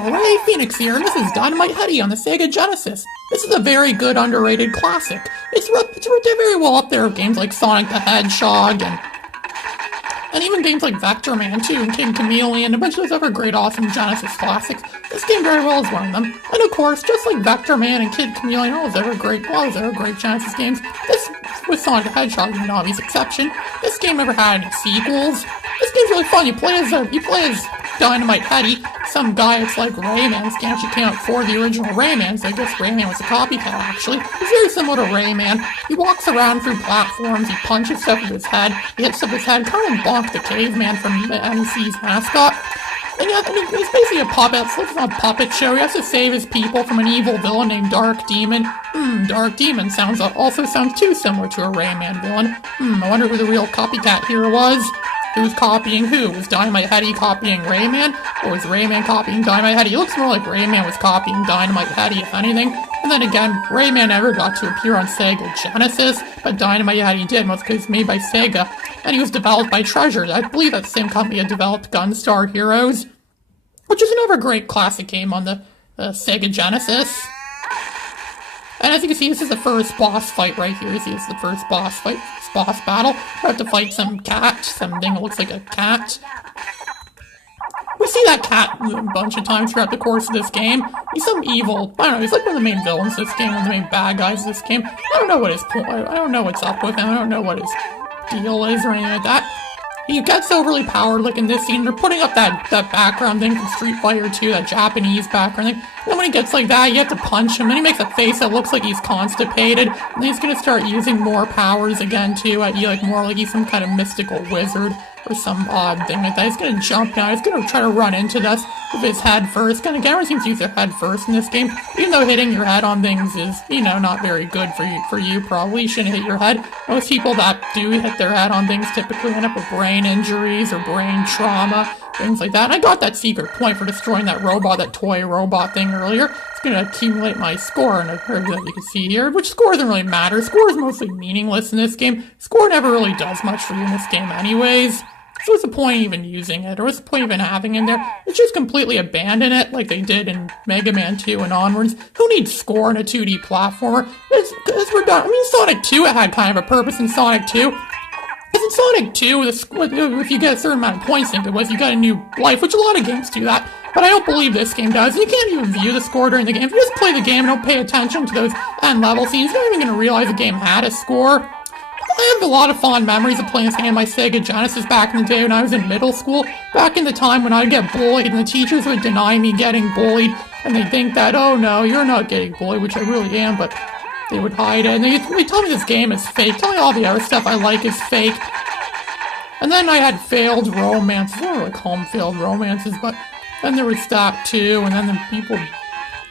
Ray Phoenix here, and this is Dynamite Headdy on the Sega Genesis. This is a very good, underrated classic. It's very well up there with games like Sonic the Hedgehog, and even games like Vectorman 2 and Kid Chameleon, a bunch of those other great, awesome Genesis classics. This game very well is one of them. And of course, just like Vectorman and Kid Chameleon, all those other great Genesis games, this, with Sonic the Hedgehog being an obvious exception, this game never had any sequels. This game's really fun. You play as Dynamite Headdy, some guy that's like Rayman. This game actually came out before the original Rayman, so I guess Rayman was a copycat, actually. It's very similar to Rayman. He walks around through platforms, he punches stuff with his head, he hits stuff with his head, kind of like Bonk the Caveman from the NEC's mascot. And yeah, he's basically a puppet. It's like a puppet show. He has to save his people from an evil villain named Dark Demon. Dark Demon also sounds too similar to a Rayman villain. I wonder who the real copycat hero was. Who's copying who? Was Dynamite Headdy copying Rayman? Or was Rayman copying Dynamite Headdy? It looks more like Rayman was copying Dynamite Headdy, if anything. And then again, Rayman never got to appear on Sega Genesis, but Dynamite Headdy did, most because it's made by Sega, and he was developed by Treasure. I believe that same company had developed Gunstar Heroes, which is another great classic game on the Sega Genesis. And as you can see, this is the first boss fight right here. You see, this is the first boss battle. We have to fight something that looks like a cat. We see that cat a bunch of times throughout the course of this game. He's some evil, I don't know, he's like one of the main villains of this game, one of the main bad guys of this game. I don't know what his point, I don't know what's up with him, I don't know what his deal is or anything like that. He gets overly powered, like in this scene. They're putting up that background thing from Street Fighter 2, that Japanese background thing. And then when he gets like that, you have to punch him. Then he makes a face that looks like he's constipated. And then he's gonna start using more powers again, too. More like he's some kind of mystical wizard or some odd thing like that. He's gonna jump now. He's gonna try to run into this with his head first. Everyone seems to use their head first in this game. Even though hitting your head on things is, not very good for you. Probably you shouldn't hit your head. Most people that do hit their head on things typically end up with brain injuries or brain trauma, things like that. And I got that secret point for destroying that toy robot thing earlier. It's gonna accumulate my score, and that you can see here, which score doesn't really matter. Score is mostly meaningless in this game. Score never really does much for you in this game anyways. So what's the point even using it, or what's the point even having it in there? It's just completely abandon it, like they did in Mega Man 2 and onwards. Who needs score in a 2D platformer? It's redundant. I mean, Sonic 2, it had kind of a purpose in Sonic 2. Because in Sonic 2, if you get a certain amount of points into it, you got a new life, which a lot of games do that. But I don't believe this game does. You can't even view the score during the game. If you just play the game and don't pay attention to those end level scenes, you're not even going to realize the game had a score. I have a lot of fond memories of playing this game on my Sega Genesis back in the day when I was in middle school. Back in the time when I'd get bullied and the teachers would deny me getting bullied. And they'd think that, oh no, you're not getting bullied, which I really am, but they would hide it. And they tell me this game is fake. Tell me all the other stuff I like is fake. And then I had failed romances. I don't really call them failed romances, but then there was that too. And then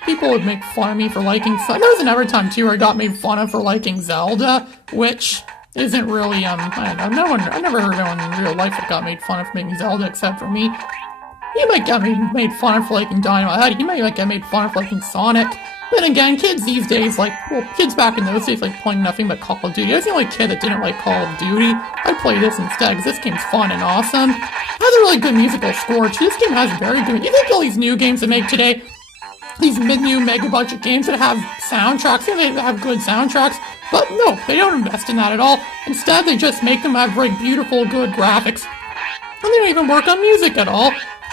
people would make fun of me for liking Zelda. There was another time too where I got made fun of for liking Zelda, which isn't really, I don't know, I never heard of anyone in real life that got made fun of for making Zelda except for me. You might get made fun of for liking Dynamite Headdy, you might get made fun of for liking Sonic. Then again, kids these days, kids back in those days, playing nothing but Call of Duty. I was the only kid that didn't like Call of Duty. I'd play this instead, because this game's fun and awesome. It has a really good musical score, too. This game has very good, you think all these new games they make today, these new mega budget games that have soundtracks, they have good soundtracks, but no, they don't invest in that at all. Instead, they just make them have beautiful, good graphics, and they don't even work on music at all.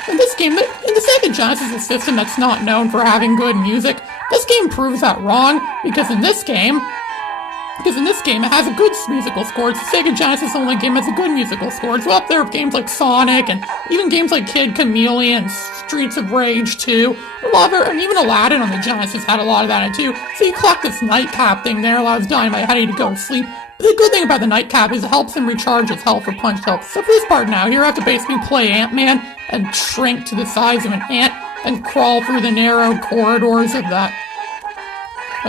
In this game, in the Sega Genesis is a system that's not known for having good music. This game proves that wrong, because in this game, it has a good musical score. It's the Sega Genesis only game that has a good musical score. It's up there with games like Sonic, and even games like Kid Chameleon, Streets of Rage 2. And even Aladdin on the Genesis had a lot of that in it too. So you collect this nightcap thing there, allows Dynamite Headdy to go to sleep. But the good thing about the nightcap is it helps him recharge his health for punch health. So for this part now, here I have to basically play Ant-Man and shrink to the size of an ant and crawl through the narrow corridors of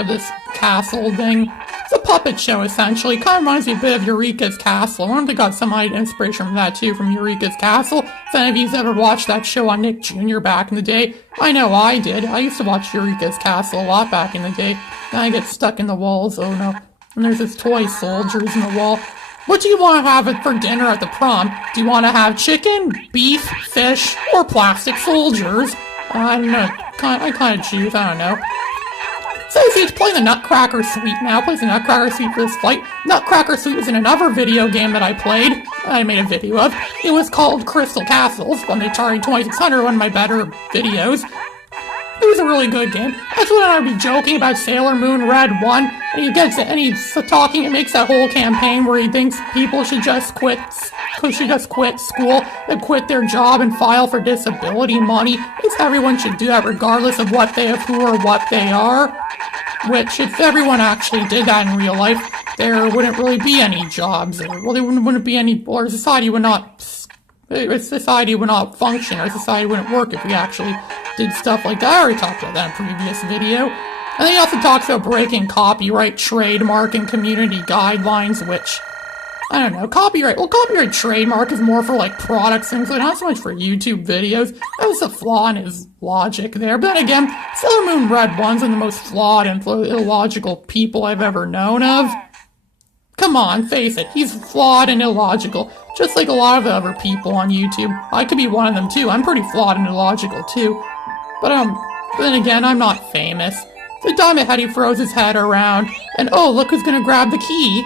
this castle thing. It's a puppet show, essentially. Kind of reminds me a bit of Eureka's Castle. I wonder if they got some inspiration from that, too, from Eureka's Castle. If any of you ever watched that show on Nick Jr. back in the day, I know I did. I used to watch Eureka's Castle a lot back in the day. Then I get stuck in the walls, oh no. And there's this toy soldiers in the wall. What do you want to have for dinner at the prom? Do you want to have chicken, beef, fish, or plastic soldiers? I don't know. I kind of choose. I don't know. So he's playing the Nutcracker Suite now. Plays the Nutcracker Suite for this fight. Nutcracker Suite was in another video game that I played. I made a video of. It was called Crystal Castles from the Atari 2600, one of my better videos. It was a really good game. That's when I'd be joking about Sailor Moon Red 1, and he gets it, and he's talking and makes that whole campaign where he thinks people should just quit school and quit their job and file for disability money. Thinks everyone should do that regardless of what they have, who or what they are. Which, if everyone actually did that in real life, there wouldn't really be any jobs, or well, there wouldn't be any, or society would not function, or society wouldn't work if we actually did stuff like that. I already talked about that in a previous video. And then he also talks about breaking copyright, trademark, and community guidelines, which, I don't know, copyright trademark is more for like products and so not so much for YouTube videos. That was a flaw in his logic there. But then again, Sailor Moon Red 1's one of the most flawed and illogical people I've ever known of. Come on, face it, he's flawed and illogical, just like a lot of the other people on YouTube. I could be one of them too. I'm pretty flawed and illogical too. But then again, I'm not famous. So Dynamite Headdy throws his head around, and oh, look who's gonna grab the key.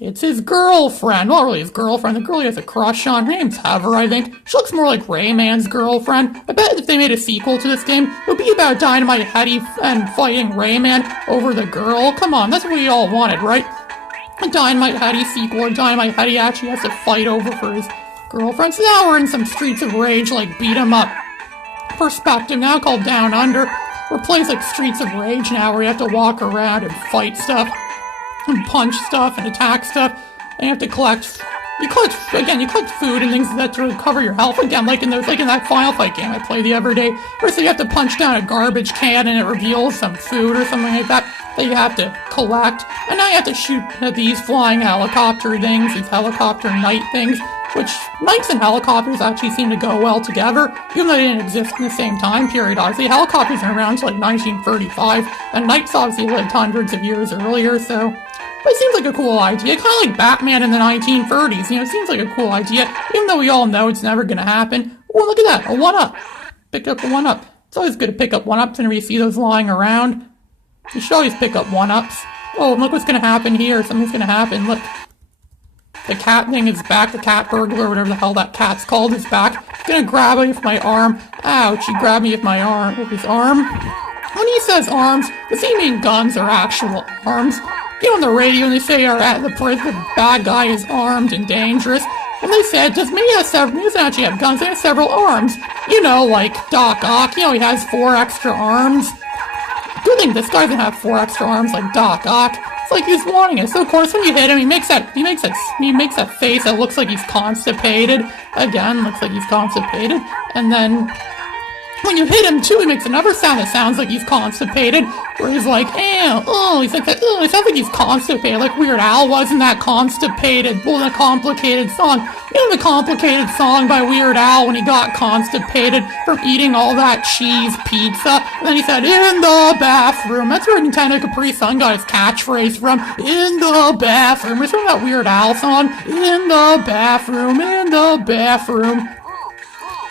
It's his girlfriend. Well, not really his girlfriend. The girl he has a crush on. Her name's Heather, I think. She looks more like Rayman's girlfriend. I bet if they made a sequel to this game, it would be about Dynamite Headdy and fighting Rayman over the girl. Come on, that's what we all wanted, right? A Dynamite Headdy sequel, or Dynamite Headdy actually has to fight over for his girlfriend. So now we're in some Streets of Rage, like beat 'em up perspective, now called Down Under. We're playing like Streets of Rage now, where you have to walk around and fight stuff, and punch stuff, and attack stuff, and you have to collect food and things that to recover your health again, like in that Final Fight game I played the other day, where so you have to punch down a garbage can and it reveals some food or something like that you have to collect, and now you have to shoot at these flying helicopter things, these helicopter knight things, which knights and helicopters actually seem to go well together, even though they didn't exist in the same time period. Obviously, helicopters are around until like 1935, and knights obviously lived hundreds of years earlier, so it seems like a cool idea, kind of like Batman in the 1930s, it seems like a cool idea, even though we all know it's never gonna happen. Oh, look at that, a 1-up. Picked up a 1-up. It's always good to pick up 1-ups whenever you see those lying around. You should always pick up 1-ups. Oh, look what's gonna happen here, something's gonna happen, look. The cat thing is back, the cat burglar, whatever the hell that cat's called, is back. He's gonna grab me with my arm. Ouch, he grabbed me with my arm, with his arm. When he says arms, does he mean guns or actual arms? On the radio and they say the bad guy is armed and dangerous, and they said, he doesn't actually have guns, he has several arms. Like Doc Ock, he has 4 extra arms. Good thing this guy doesn't have 4 extra arms like Doc Ock. It's like he's wanting it. So of course when you hit him, he makes that face that looks like he's constipated. Again, looks like he's constipated. And then when you hit him too, he makes another sound that sounds like he's constipated, where he's like, it sounds like he's constipated, like Weird Al was in that Constipated, the Complicated song. The Complicated song by Weird Al when he got constipated from eating all that cheese pizza, and then he said, in the bathroom. That's where Nintendo Capri Sun got his catchphrase from, in the bathroom. It's from that Weird Al song, in the bathroom, in the bathroom.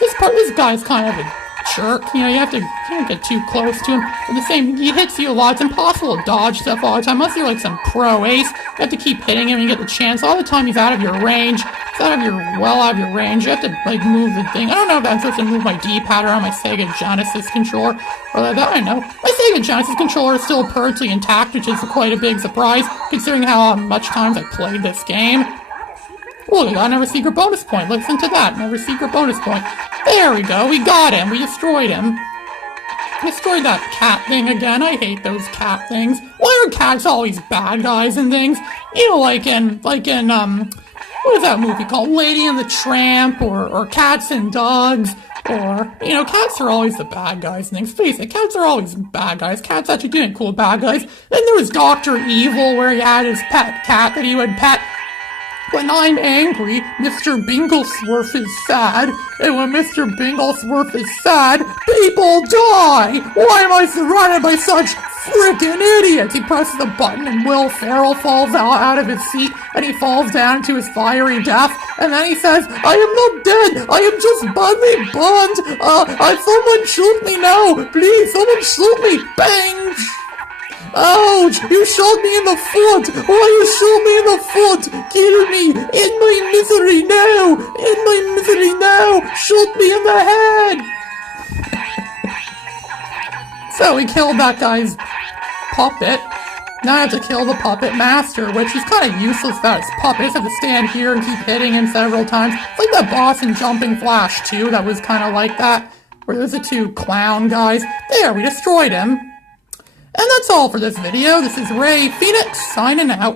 This guy's kind of a jerk, you can't get too close to him. But he hits you a lot. It's impossible to dodge stuff all the time, unless you're like some pro ace. You have to keep hitting him and you get the chance. All the time he's out of your range. Well out of your range. You have to, move the thing. I don't know if I'm supposed to move my D-pad around my Sega Genesis controller, or like that, I don't know. My Sega Genesis controller is still perfectly intact, which is quite a big surprise, considering how much times I played this game. Oh, we got another secret bonus point. Listen to that. Another secret bonus point. There we go. We got him. We destroyed him. Destroyed that cat thing again. I hate those cat things. Why are cats always bad guys and things? Like in what is that movie called? Lady and the Tramp, or Cats and Dogs, or, cats are always the bad guys and things. Face it, cats are always bad guys. Cats actually doing cool bad guys. Then there was Dr. Evil, where he had his pet cat that he would pet. When I'm angry, Mr. Binglesworth is sad, and when Mr. Binglesworth is sad, people die! Why am I surrounded by such Frickin' idiots! He presses a button and Will Ferrell falls out of his seat and he falls down to his fiery death. And then he says, I am not dead! I am just badly burned! Someone shoot me now! Please, someone shoot me! Bang! Ouch! You shot me in the foot! Why you shot me in the foot? Kill me! In my misery now! In my misery now! Shoot me in the head! So we killed that guy's puppet. Now I have to kill the puppet master, which is kind of useless without his puppets. I have to stand here and keep hitting him several times. It's like that boss in Jumping Flash 2 that was kind of like that, where there's the two clown guys. There, we destroyed him. And that's all for this video. This is Ray Phoenix signing out.